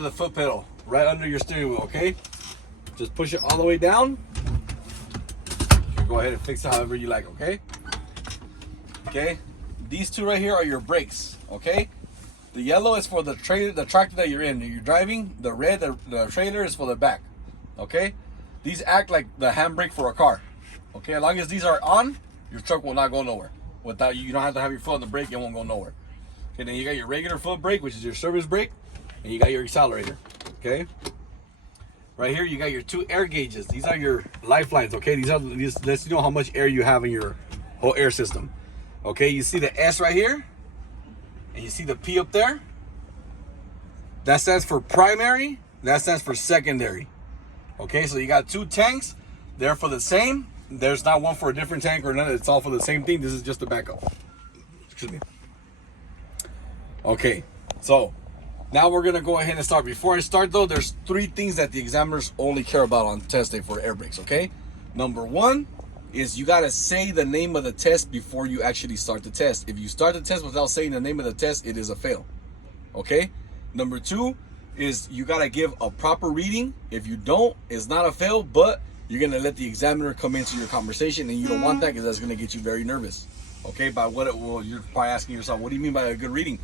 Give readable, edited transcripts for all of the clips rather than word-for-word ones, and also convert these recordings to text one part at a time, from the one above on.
The foot pedal right under your steering wheel, okay? Just push it all the way down. Go ahead and fix it however you like, okay? Okay, these two right here are your brakes, okay? The yellow is for the tractor that you're in. You're driving. The red, the trailer is for the back, okay? These act like the handbrake for a car, okay? As long as these are on, your truck will not go nowhere. Without you don't have to have your foot on the brake, it won't go nowhere. Okay, then you got your regular foot brake, which is your service brake, and you got your accelerator, okay? Right here, you got your two air gauges. These are your lifelines, okay? These lets you know how much air you have in your whole air system. Okay, you see the S right here, and you see the P up there. That stands for primary. That stands for secondary. Okay, so you got two tanks. They're for the same. There's not one for a different tank or none. It's all for the same thing. This is just the backup. Excuse me. Okay, so now we're gonna go ahead and start. Before I start though, there's three things that the examiners only care about on test day for air brakes, okay? Number one is you gotta say the name of the test before you actually start the test. If you start the test without saying the name of the test, it is a fail, okay? Number two is you gotta give a proper reading. If you don't, it's not a fail, but you're gonna let the examiner come into your conversation, and you don't want that because that's gonna get you very nervous, okay? By what you're probably asking yourself, what do you mean by a good reading?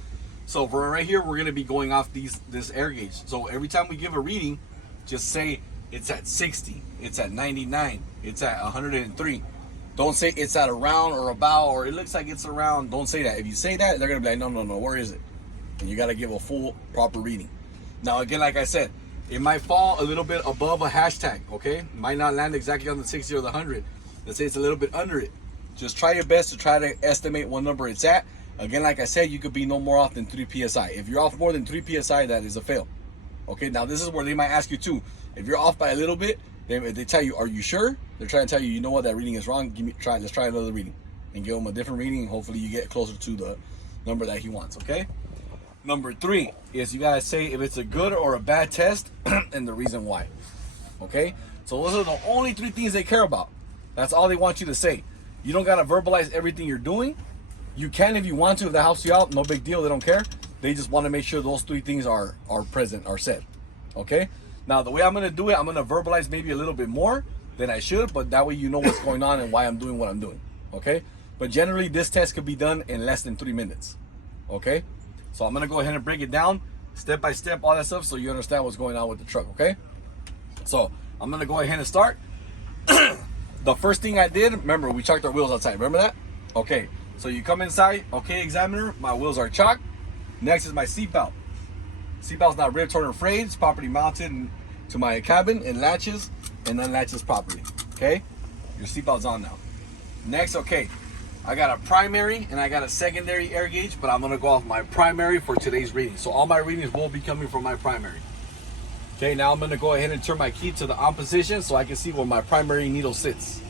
So for right here, we're gonna be going off this air gauge. So every time we give a reading, just say it's at 60, it's at 99, it's at 103. Don't say it's at around or about, or it looks like it's around. Don't say that. If you say that, they're gonna be like, no, where is it? And you gotta give a full, proper reading. Now again, like I said, it might fall a little bit above a hashtag, okay? It might not land exactly on the 60 or the 100. Let's say it's a little bit under it. Just try your best to try to estimate what number it's at. Again, like I said, you could be no more off than 3 PSI. If you're off more than 3 PSI, that is a fail. Okay, now this is where they might ask you too. If you're off by a little bit, they tell you, are you sure? They're trying to tell you, you know what, that reading is wrong. Let's try another reading. And give them a different reading, and hopefully you get closer to the number that he wants, okay? Number three is you gotta say if it's a good or a bad test and the reason why, okay? So those are the only three things they care about. That's all they want you to say. You don't gotta verbalize everything you're doing. You can if you want to, if that helps you out, no big deal, they don't care. They just want to make sure those three things are present, are said, okay? Now, the way I'm going to do it, I'm going to verbalize maybe a little bit more than I should, but that way you know what's going on and why I'm doing what I'm doing, okay? But generally, this test could be done in less than 3 minutes, okay? So I'm going to go ahead and break it down, step by step, all that stuff, so you understand what's going on with the truck, okay? So I'm going to go ahead and start. The first thing I did, remember, we checked our wheels outside, remember that? Okay. So you come inside, okay, examiner, my wheels are chocked. Next is my seatbelt. Seatbelt's not ripped, torn, or frayed. It's properly mounted to my cabin and latches and unlatches properly, okay? Your seatbelt's on now. Next, okay, I got a primary and I got a secondary air gauge, but I'm gonna go off my primary for today's reading. So all my readings will be coming from my primary. Okay, now I'm gonna go ahead and turn my key to the on position so I can see where my primary needle sits.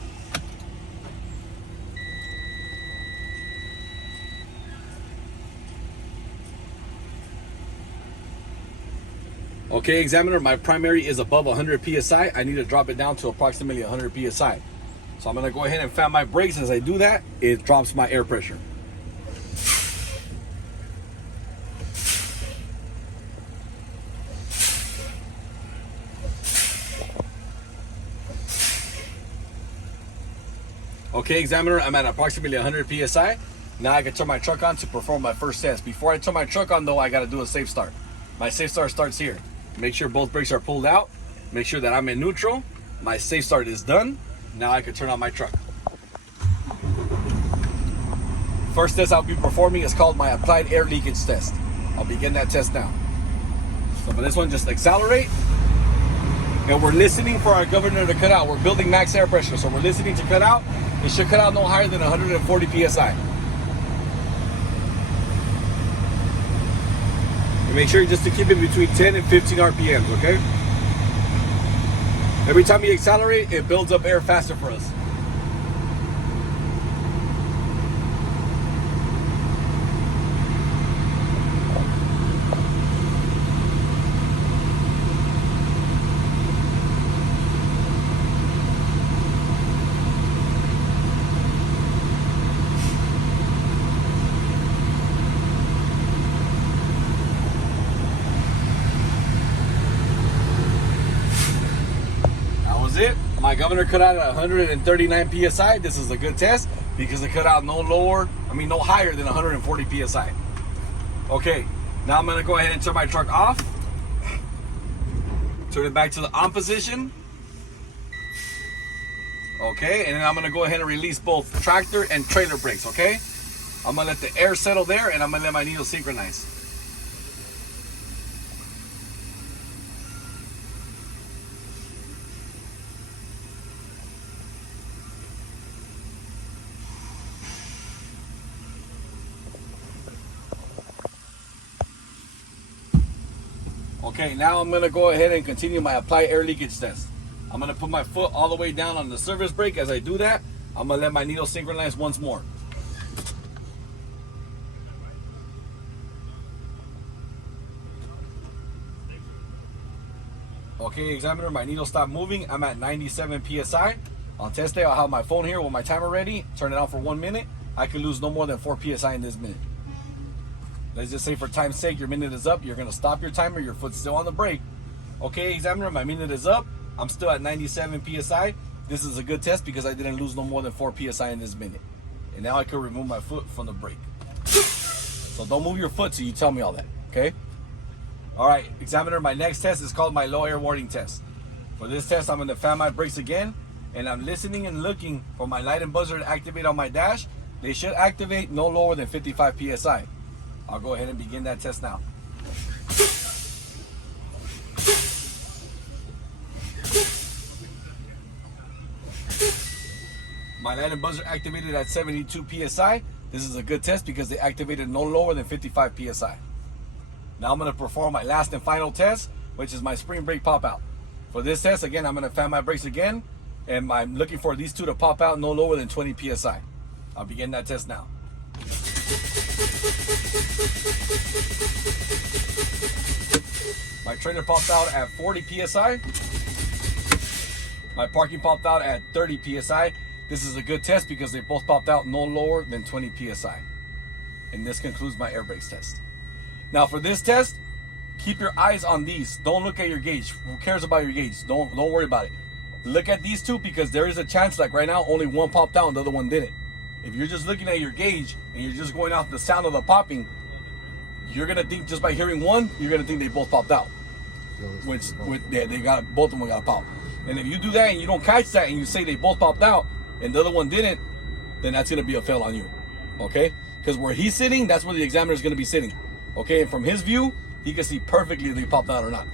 Okay, examiner, my primary is above 100 PSI. I need to drop it down to approximately 100 PSI. So I'm gonna go ahead and fan my brakes. As I do that, it drops my air pressure. Okay, examiner, I'm at approximately 100 PSI. Now I can turn my truck on to perform my first test. Before I turn my truck on though, I gotta do a safe start. My safe start starts here. Make sure both brakes are pulled out. Make sure that I'm in neutral. My safe start is done. Now I can turn on my truck. First test I'll be performing is called my applied air leakage test. I'll begin that test now. So for this one, just accelerate. And we're listening for our governor to cut out. We're building max air pressure, so we're listening to cut out. It should cut out no higher than 140 PSI. Make sure just to keep it between 10 and 15 RPMs, okay? Every time you accelerate, it builds up air faster for us. is it. My governor cut out at 139 psi. This is a good test because it cut out no higher than 140 psi. Okay, now I'm gonna go ahead and turn my truck off. Turn it back to the on position. Okay, and then I'm gonna go ahead and release both tractor and trailer brakes, okay? I'm gonna let the air settle there and I'm gonna let my needle synchronize. Okay, now I'm gonna go ahead and continue my apply air leakage test. I'm gonna put my foot all the way down on the service brake. As I do that, I'm gonna let my needle synchronize once more. Okay, examiner, my needle stopped moving. I'm at 97 psi. On test day, I'll have my phone here with my timer ready. Turn it on for 1 minute. I can lose no more than 4 psi in this minute. Let's just say for time's sake, your minute is up. You're gonna stop your timer. Your foot's still on the brake. Okay, examiner, my minute is up. I'm still at 97 psi. This is a good test because I didn't lose no more than 4 psi in this minute. And now I can remove my foot from the brake. So don't move your foot till you tell me all that, okay? All right, examiner, my next test is called my low air warning test. For this test, I'm gonna fan my brakes again, and I'm listening and looking for my light and buzzer to activate on my dash. They should activate no lower than 55 psi. I'll go ahead and begin that test now. My light and buzzer activated at 72 psi. This is a good test because they activated no lower than 55 psi. Now I'm going to perform my last and final test, which is my spring brake pop out. For this test, again, I'm going to fan my brakes again, and I'm looking for these two to pop out no lower than 20 psi. I'll begin that test now. My trailer popped out at 40 psi. My parking popped out at 30 psi. This is a good test because they both popped out no lower than 20 psi. And this concludes my air brakes test. Now for this test, keep your eyes on these. Don't look at your gauge. Who cares about your gauge? Don't worry about it. Look at these two because there is a chance, like right now, only one popped out and the other one didn't. If you're just looking at your gauge and you're just going off the sound of the popping, you're gonna think just by hearing one, you're gonna think they both popped out. They got both of them got a pop. And if you do that and you don't catch that and you say they both popped out and the other one didn't, then that's gonna be a fail on you. Okay? Because where he's sitting, that's where the examiner is gonna be sitting. Okay, and from his view, he can see perfectly if they popped out or not.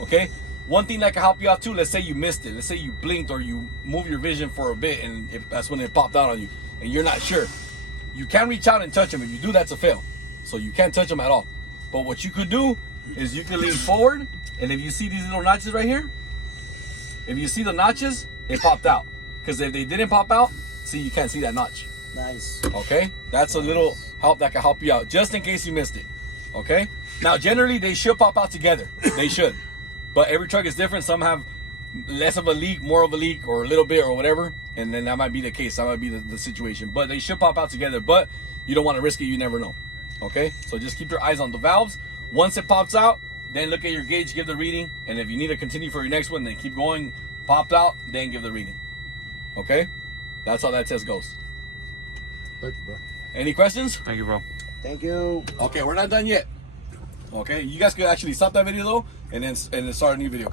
Okay? One thing that can help you out too, let's say you missed it. Let's say you blinked or you move your vision for a bit and that's when it popped out on you and you're not sure. You can reach out and touch them. If you do, that's a fail. So you can't touch them at all. But what you could do is you can lean forward, and if you see these little notches right here, if you see the notches, they popped out. Because if they didn't pop out, see, you can't see that notch. Nice. Okay? That's a little help that can help you out, just in case you missed it. Okay? Now, generally, they should pop out together. They should. But every truck is different. Some have less of a leak, more of a leak, or a little bit, or whatever. And then that might be the case. That might be the situation. But they should pop out together. But you don't want to risk it. You never know. Okay? So just keep your eyes on the valves. Once it pops out, then look at your gauge, give the reading. And if you need to continue for your next one, then keep going. Popped out, then give the reading. Okay? That's how that test goes. Thank you, bro. Any questions? Thank you, bro. Thank you. Okay, we're not done yet. Okay, you guys could actually stop that video though, and then start a new video.